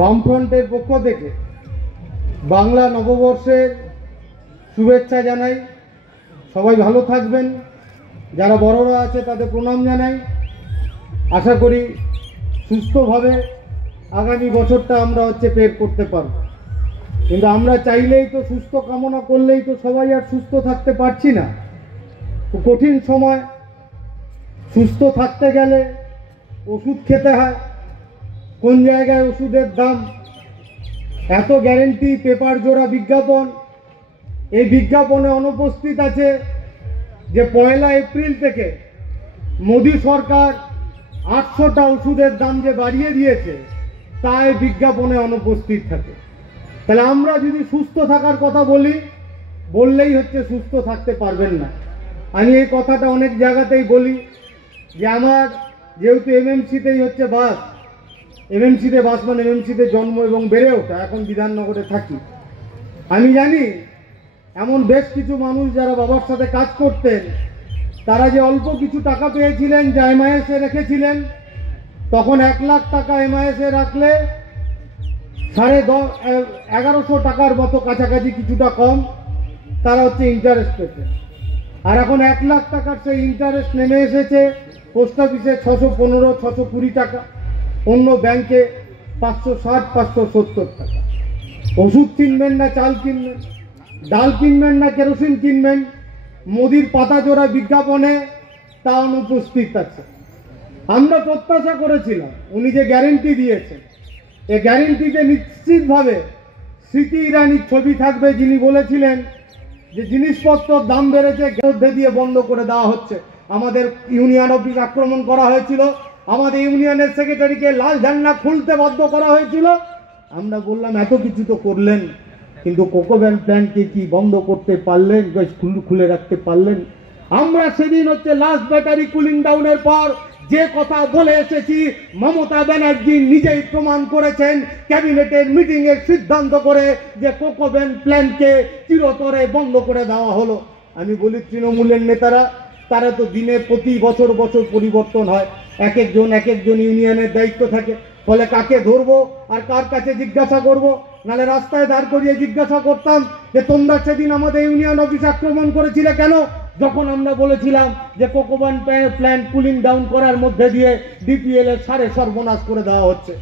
বামফ্রন্টের পক্ষ থেকে বাংলা নববর্ষের শুভেচ্ছা জানাই। সবাই ভালো থাকবেন। যারা বড়রা আছে তাদের প্রণাম জানাই। আশা করি সুস্থভাবে আগামী বছরটা আমরা পের করতে পারব। কিন্তু আমরা চাইলেই তো, সুস্থ কামনা করলেই তো সবাই আর সুস্থ থাকতে পারছি না। কঠিন সময়, সুস্থ থাকতে গেলে ওষুধ খেতে হয়। কোন জায়গায় ওষুধের দাম, এত গ্যারেন্টি, পেপার জোড়া বিজ্ঞাপন। এই বিজ্ঞাপনে অনুপস্থিত আছে যে 1 এপ্রিল থেকে মোদী সরকার 800টা ওষুধের দাম যে বাড়িয়ে দিয়েছে, তা এই বিজ্ঞাপনে অনুপস্থিত থাকে। তাহলে আমরা যদি সুস্থ থাকার কথা বললেই সুস্থ থাকতে পারবেন না। আমি এই কথাটা অনেক জায়গাতেই বলি যে আমার যেহেতু এমএমসিতেই বাস, এমএমসিতে বাস মানে এমএমসিতে জন্ম এবং বেড়ে ওঠা, এখন বিধাননগরে থাকি। আমি জানি এমন বেশ কিছু মানুষ যারা বাবার সাথে কাজ করতেন, তারা যে অল্প কিছু টাকা পেয়েছিলেন, যা এমআইএসে রেখেছিলেন, তখন 1 লাখ টাকা এমআইএসে রাখলে 1150 টাকার মতো কাছাকাছি, কিছুটা কম, তারা ইন্টারেস্ট পেতেন। আর এখন 1 লাখ টাকার সেই ইন্টারেস্ট নেমে এসেছে পোস্ট অফিসে 615, 620 টাকা, অন্য ব্যাংকে 560, 570 টাকা। ওষুধ কিনবেন না চাল কিনবেন, ডাল কিনবেন না কেরোসিন কিনবেন, মোদির পাতা জোড়া বিজ্ঞাপনে তা অনুপস্থিত আছে। আমরা প্রত্যাশা করেছিলাম উনি যে গ্যারেন্টি দিয়েছেন, এই গ্যারেন্টিতে নিশ্চিতভাবে স্মৃতি ইরানির ছবি থাকবে, যিনি বলেছিলেন যে জিনিসপত্রের দাম বেড়েছে, মধ্যে দিয়ে বন্ধ করে দেওয়া হচ্ছে। আমাদের ইউনিয়ন অফিস আক্রমণ করা হয়েছিল, আমাদের ইউনিয়নের সেক্রেটারিকে লাল ঝান্ডা খুলতে বাধ্য করা হয়েছিল। আমরা বললাম এত কিছু তো করলেন, কিন্তু কোকোভ্যান প্ল্যান্টকে কি বন্ধ করতে পারলেন, খুলে রাখতে পারলেন? আমরা সেদিন লাস্ট ব্যাটারি কুলিং ডাউনের পর যে কথা বলে এসেছি, মমতা ব্যানার্জি নিজেই প্রমাণ করেছেন ক্যাবিনেটের মিটিং এর সিদ্ধান্ত করে যে কোকোভ্যান প্ল্যান্টকে চিরতরে বন্ধ করে দেওয়া হলো। আমি বলি তৃণমূলের নেতারা, তারা তো দিনে প্রতি বছর পরিবর্তন হয়, এক একজন ইউনিয়নের দায়িত্ব থাকে, ফলে কাকে ধরবো আর কার কাছে জিজ্ঞাসা করব? নালে রাস্তায় দাঁড় করিয়ে জিজ্ঞাসা করতাম যে তোমরা সেদিন আমাদের ইউনিয়ন অফিস আক্রমণ করেছিলে কেন, যখন আমরা বলেছিলাম যে কোকোভ্যান প্ল্যান্ট কুলিং ডাউন করার মধ্যে দিয়ে ডিপিএল এর সারে সর্বনাশ করে দেওয়া হচ্ছে।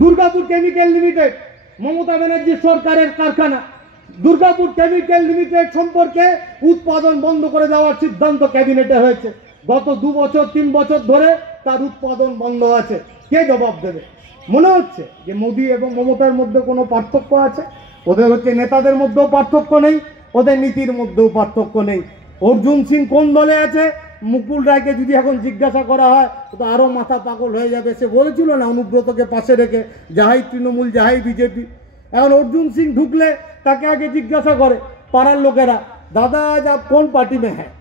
দুর্গাপুর কেমিক্যাল লিমিটেড মমতা ব্যানার্জি সরকারের কারখানা, দুর্গাপুর কেমিক্যাল লিমিটেড সম্পর্কে উৎপাদন বন্ধ করে দেওয়ার সিদ্ধান্ত ক্যাবিনেটে হয়েছে। গত 2 বছর 3 বছর ধরে তার উৎপাদন বন্ধ আছে। কে জবাব দেবে? মনে হচ্ছে যে মোদী এবং মমতার মধ্যে কোনো পার্থক্য আছে? ওদের নেতাদের মধ্যেও পার্থক্য নেই, ওদের নীতির মধ্যেও পার্থক্য নেই। অর্জুন সিং কোন দলে আছে? মুকুল রায়কে যদি এখন জিজ্ঞাসা করা হয় তো আরো মাথা পাগল হয়ে যাবে। সে বলেছিল না অনুব্রতকে পাশে রেখে, যাহাই তৃণমূল যাহাই বিজেপি। এখন অর্জুন সিং ঢুকলে তাকে আগে জিজ্ঞাসা করে পাড়ার লোকেরা, দাদা যা কোন পার্টি মে হ্যাঁ।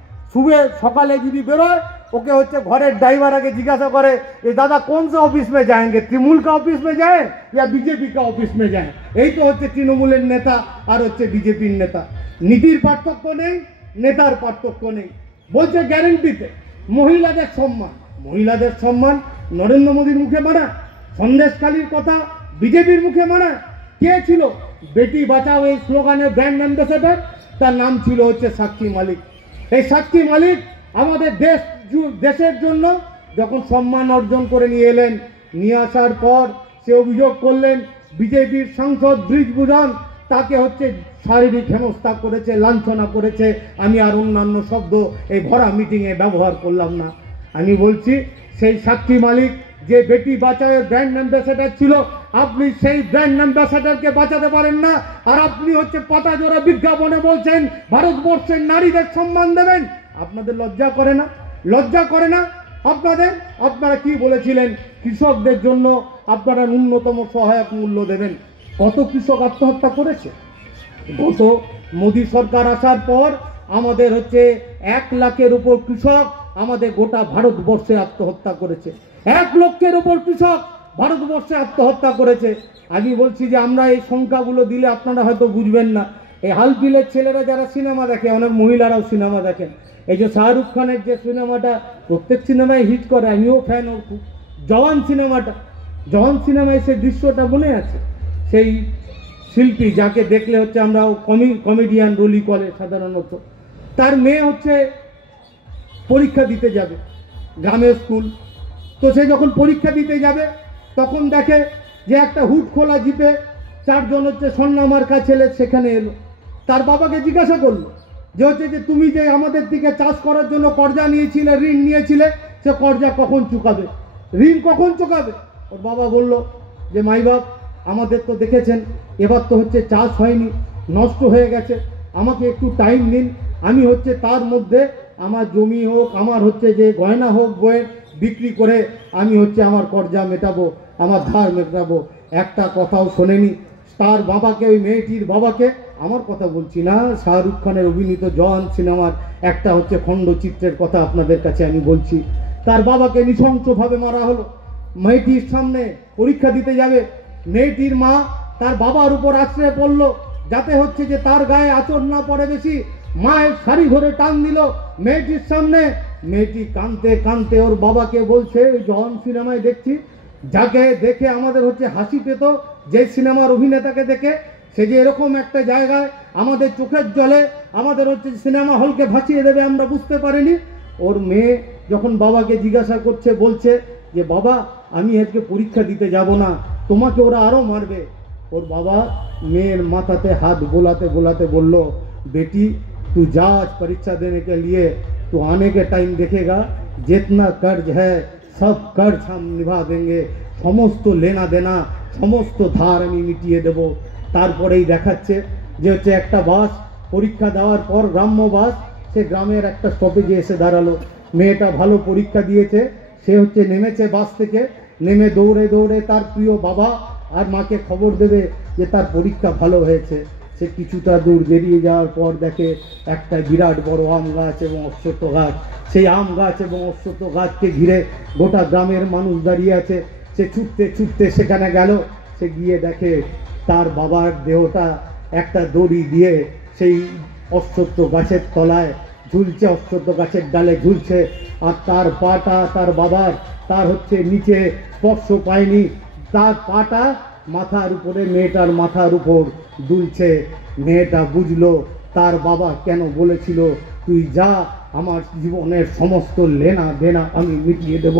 সকালে যদি বেরোয় ওকে ঘরের ড্রাইভার আগে জিজ্ঞাসা করে যে দাদা কোন সে অফিস মে যাएंगे, তৃণমূল কা অফিস মে যায় या বিজেপি কা অফিস মে যায়। এই তো তৃণমূলের নেতা আর বিজেপির নেতা। নীতির পার্থক্য নেই, নেতার পার্থক্য নেই। বলছে গ্যারেন্টিতে মহিলাদের সম্মান নরেন্দ্র মোদীর মুখে মানা, সন্দেশখালীর কথা বিজেপির মুখে মানা। কে ছিল বেটি বাঁচাও এই স্লোগানের ব্র্যান্ড অ্যাম্বাসেডর? তার নাম ছিল সাক্ষী মালিক। এই সাক্ষী মালিক আমাদের দেশের জন্য যখন সম্মান অর্জন করে নিয়ে আসার পর সে অভিযোগ করলেন বিজেপির সাংসদ ব্রিজভূষণ তাকে শারীরিক হেনস্থা করেছে, লাঞ্ছনা করেছে। আমি আর অন্যান্য শব্দ এই ভরা মিটিংয়ে ব্যবহার করলাম না। আমি বলছি সেই সাক্ষী মালিক যে বেটি বাঁচাও ব্র্যান্ড অ্যাম্বাসেডর ছিল, আপনি সেই ব্র্যান্ড অ্যাম্বাসেডরকে বাঁচাতে পারেন না, আর আপনি পাতা জোড়া বিজ্ঞাপনে বলছেন ভারতবর্ষের নারীদের সম্মান দেবেন। আপনাদের লজ্জা করে না? লজ্জা করে না আপনাদের? আপনারা কি বলেছিলেন? কৃষকদের জন্য আপনারা ন্যূনতম সহায়ক মূল্য দেবেন। কত কৃষক আত্মহত্যা করেছে? গত মোদী সরকার আসার পর আমাদের 1 লাখের উপর কৃষক আমাদের গোটা ভারতবর্ষে আত্মহত্যা করেছে। 1 লক্ষের উপর কৃষক ভারতবর্ষে আত্মহত্যা করেছে। আমি বলছি যে আমরা এই সংখ্যাগুলো দিলে আপনারা হয়তো বুঝবেন না। এই হালবিলের ছেলেরা যারা সিনেমা দেখে, অনেক মহিলারাও সিনেমা দেখেন, এই যে শাহরুখ খানের যে সিনেমাটা প্রত্যেক সিনেমায় হিট করে, আমিও ফ্যান ওর খুব, জওয়ান সিনেমাটা, জওয়ান সিনেমায় সে দৃশ্যটা মনে আছে সেই শিল্পী, যাকে দেখলে হচ্ছে আমরা কমেডিয়ান রোলি করে সাধারণত, তার মেয়ে হচ্ছে পরীক্ষা দিতে যাবে গ্রামের স্কুল। তো সে যখন পরীক্ষা দিতে যাবে তখন দেখে যে একটা হুড খোলা জিপে 4 জন হচ্ছে স্বর্ণামার্কা ছেলে সেখানে এলো। তার বাবাকে জিজ্ঞাসা করলো যে হচ্ছে যে তুমি যে আমাদের দিকে চাষ করার জন্য কর্জা নিয়েছিলে, ঋণ নিয়েছিলে, সে কর্জা কখন চুকাবে, ঋণ কখন চুকাবে? ওর বাবা বলল যে মাই বাপ, আমাদের তো দেখেছেন এবার তো হচ্ছে চাষ হয়নি, নষ্ট হয়ে গেছে, আমাকে একটু টাইম দিন, আমি হচ্ছে তার মধ্যে আমার জমি হোক, আমার হচ্ছে যে গয়না হোক, বইয়ের বিক্রি করে আমি হচ্ছে আমার কর্জা মেটাবো, আমার ধার মেটাবো। একটা কথাও শোনেনি তার বাবাকে, ওই মেয়েটির বাবাকে। আমার কথা বলছি না, শাহরুখ খানের অভিনীত জওয়ান সিনেমার একটা হচ্ছে খণ্ডচিত্রের কথা আপনাদের কাছে আমি বলছি। তার বাবাকে নৃশংসভাবে মারা হলো। মেয়েটির সামনে পরীক্ষা দিতে যাবে, মেয়েটির মা তার বাবার উপর আশ্রয় পড়লো যাতে হচ্ছে যে তার গায়ে আঁচড় না পড়ে বেশি। মায়ের শাড়ি ধরে টান দিল মেয়েটির সামনে। মেয়েটি কাঁদতে কাঁদতে ওর বাবাকে বলছে, ওই জওয়ান সিনেমায় দেখছি, যাকে দেখে আমাদের হচ্ছে হাসি পেত, যে সিনেমার অভিনেতাকে দেখে, সে যে এরকম একটা জায়গায় আমাদের চোখের জলে আমাদের হচ্ছে সিনেমা হলকে ভাসিয়ে দেবে আমরা বুঝতে পারিনি। ওর মেয়ে যখন বাবাকে জিজ্ঞাসা করছে, বলছে যে বাবা, আমি আজকে পরীক্ষা দিতে যাব না, তোমাকে ওরা আরো মারবে। ওর বাবা মেয়ের মাথাতে হাত বোলাতে বোलाते বলল, बेटी तू जा आज परीक्षा देने के लिए, तो आने के टाइम देखेगा जितना कर्ज है सब कर्ज हम निभा देंगे, समस्त लेना देना समस्त ধার আমি মিটিয়ে দেব। তারপরেই দেখাচ্ছে যে হচ্ছে একটা বাস পরীক্ষা দেওয়ার পর, গ্রাম্য বাস, সে গ্রামের একটা স্টপেজে এসে দাঁড়ালো। মেয়েটা ভালো পরীক্ষা দিয়েছে, সে হচ্ছে নেমেছে বাস থেকে, নেমে দৌড়ে দৌড়ে তার প্রিয় বাবা আর মাকে খবর দেবে যে তার পরীক্ষা ভালো হয়েছে। সে কিছুটা দূর বেরিয়ে যাওয়ার পর দেখে একটা বিরাট বড় আম গাছ এবং অশ্বত্থ গাছ। সেই আম গাছ এবং অশ্বত্থ গাছকে ঘিরে গোটা গ্রামের মানুষ দাঁড়িয়ে আছে। সে ছুটতে ছুটতে সেখানে গেল। সে গিয়ে দেখে তার বাবার দেহটা একটা দড়ি দিয়ে সেই অশ্বত্থ গাছের তলায় ঝুলছে, অশ্বত্থ গাছের ডালে ঝুলছে। আর তার পাটা তার বাবার তার হচ্ছে নিচে স্পর্শ পায়নি, তার পাটা মাথার উপরে, মেয়েটার মাথার উপর দুলছে। মেয়েটা বুঝলো তার বাবা কেন বলেছিল, তুই যা, আমার জীবনের সমস্ত লেনা দেনা আমি মিটিয়ে দেব।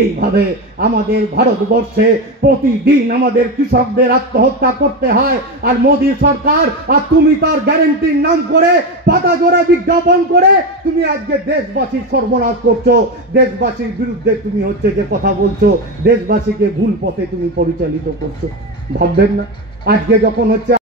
এইভাবে আমাদের ভারতবর্ষে প্রতিদিন আমাদের কৃষকদের আত্মহত্যা করতে হয়, আর মোদী সরকার আর তুমি তার গ্যারান্টির নাম করে পাতা জোড়া বিজ্ঞাপন করে তুমি আজকে দেশবাসীর সর্বনাশ করছো। দেশবাসীর বিরুদ্ধে তুমি হচ্ছে যে কথা বলছো, দেশবাসীকে ভুল পথে তুমি পরিচালিত করছো। ভাববেন না আজকে যখন হচ্ছে